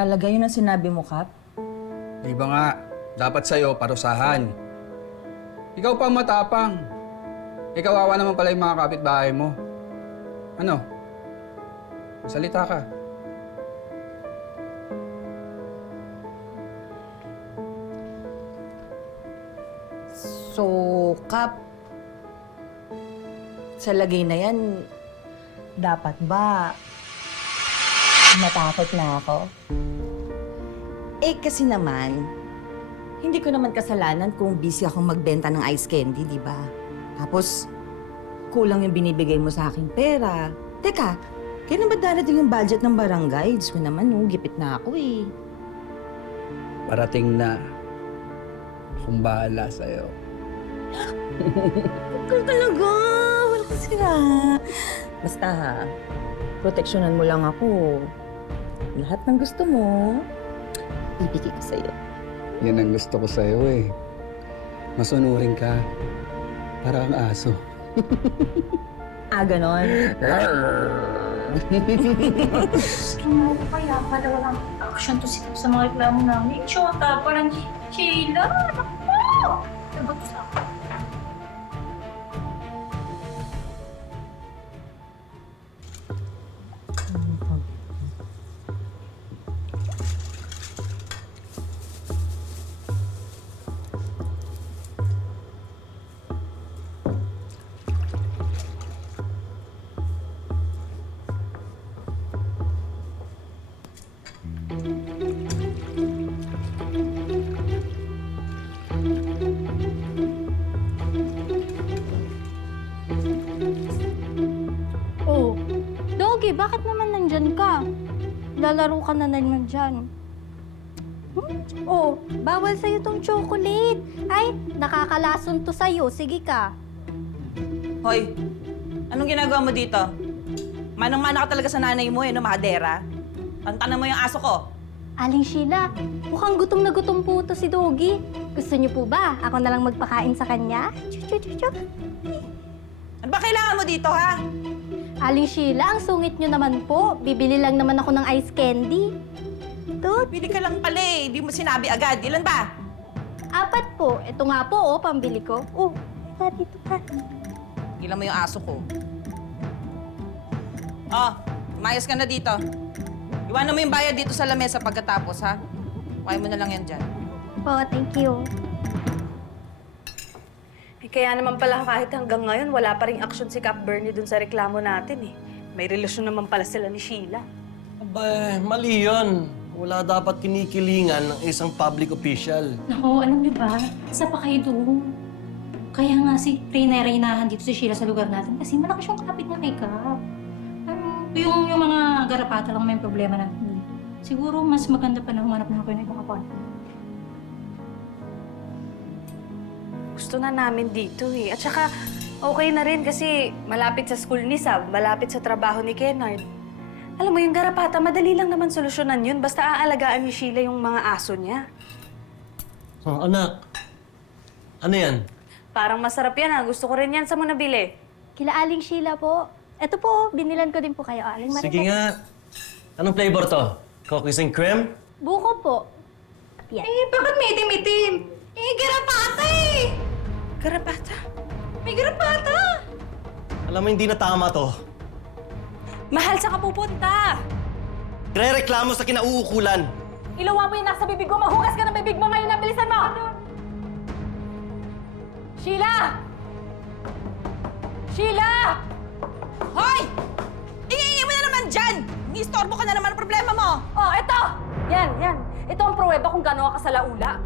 Talaga yun ang sinabi mo, Kap? Di ba nga, dapat sa'yo parusahan. Ikaw pa matapang. Kawawa naman pala yung mga kapitbahay mo. Ano? Salita ka. So, Kap, sa lagay na yan, dapat ba matakot na ako? Eh, kasi naman, hindi ko naman kasalanan kung busy akong magbenta ng ice candy, di ba? Tapos, kulang yung binibigay mo sa aking pera. Teka, kailan ba darating yung budget ng barangay? Diyos ko naman, gipit na ako eh. Parating na. Akong bahala sa'yo. Ikaw talaga! Wala ka sira. Basta ha, proteksyonan mo lang ako. Lahat ng gusto mo, ibigay ko sa'yo. Yan ang gusto ko sa'yo eh. Masunurin ka. Para kang aso. Ah, ganon? Kaya pala walang action to sa mga reklamo namin. Shota, parang Sheila. Naku! Sagot sa akin. Oh, Doggy, bakit naman nandyan ka? Lalaro ka na naman dyan. Oh, bawal sa'yo tong chocolate. Ay, nakakalason to sa'yo. Sige ka. Hoy, anong ginagawa mo dito? Manang-mana ka talaga sa nanay mo no, Madera? Tantanan mo yung aso ko. Aling Sheila, mukhang gutom na gutom po to si Doggy. Gusto niyo po ba? Ako na lang magpakain sa kanya? Chu-chu-chu-chu. Ano ba kailangan mo dito, ha? Aling Sheila, ang sungit niyo naman po. Bibili lang naman ako ng ice candy. Tut, Bili ka lang pala eh. Hindi mo sinabi agad. Ilan ba? 4 po. Ito nga po, oh, pambili ko. Oh, dito ka. Ilan mo yung aso ko. Oh, umayos ka na dito. Iwanan mo yung bayad dito sa lamesa pagkatapos, ha? Kuhain mo na lang yan dyan. Po, thank you. Kaya naman pala kahit hanggang ngayon, wala pa ring action si Cap Bernie dun sa reklamo natin eh. May relasyon naman pala sila ni Sheila. Aba, mali yun. Wala dapat kinikilingan ng isang public official. Naku, alam niyo ba, isa pa kayo doon. Kaya nga si Reyna-Reynahan dito si Sheila sa lugar natin kasi malakas yung kapit niya kay Cap. Yung mga garapata lang may problema natin. Siguro mas maganda pa na humanap na ako ng ibang apartment. Gusto na namin dito eh. At saka, okay na rin kasi malapit sa school ni Sab, malapit sa trabaho ni Kennard. Alam mo, yung garapata, madali lang naman solusyonan yun. Basta aalagaan ni Sheila yung mga aso niya. Oh, anak. Ano yan? Parang masarap yan ha. Gusto ko rin yan. Saan mo nabili? Kila Aling Sheila po. Ito po, binilan ko din po kayo, Aling Marites. Sige nga. Anong flavor to? Cookies and cream? Buko po. Yan. Bakit may itim-itim? Garapata eh! Garapata? May garapata! Alam mo, hindi na tama to. Mahal, saan ka pupunta? Re-reklamo sa kinauukulan. Ilawa mo yung nasa bibig mo. Mahugas ka ng bibig mo ngayon. Bilisan mo! Sheila! Sheila! Hoy! Ingay mo na naman dyan! Ni-istorbo ka na naman ang problema mo! Oh, eto! Yan. Ito ang pruweba kung gano'n ka sa laula.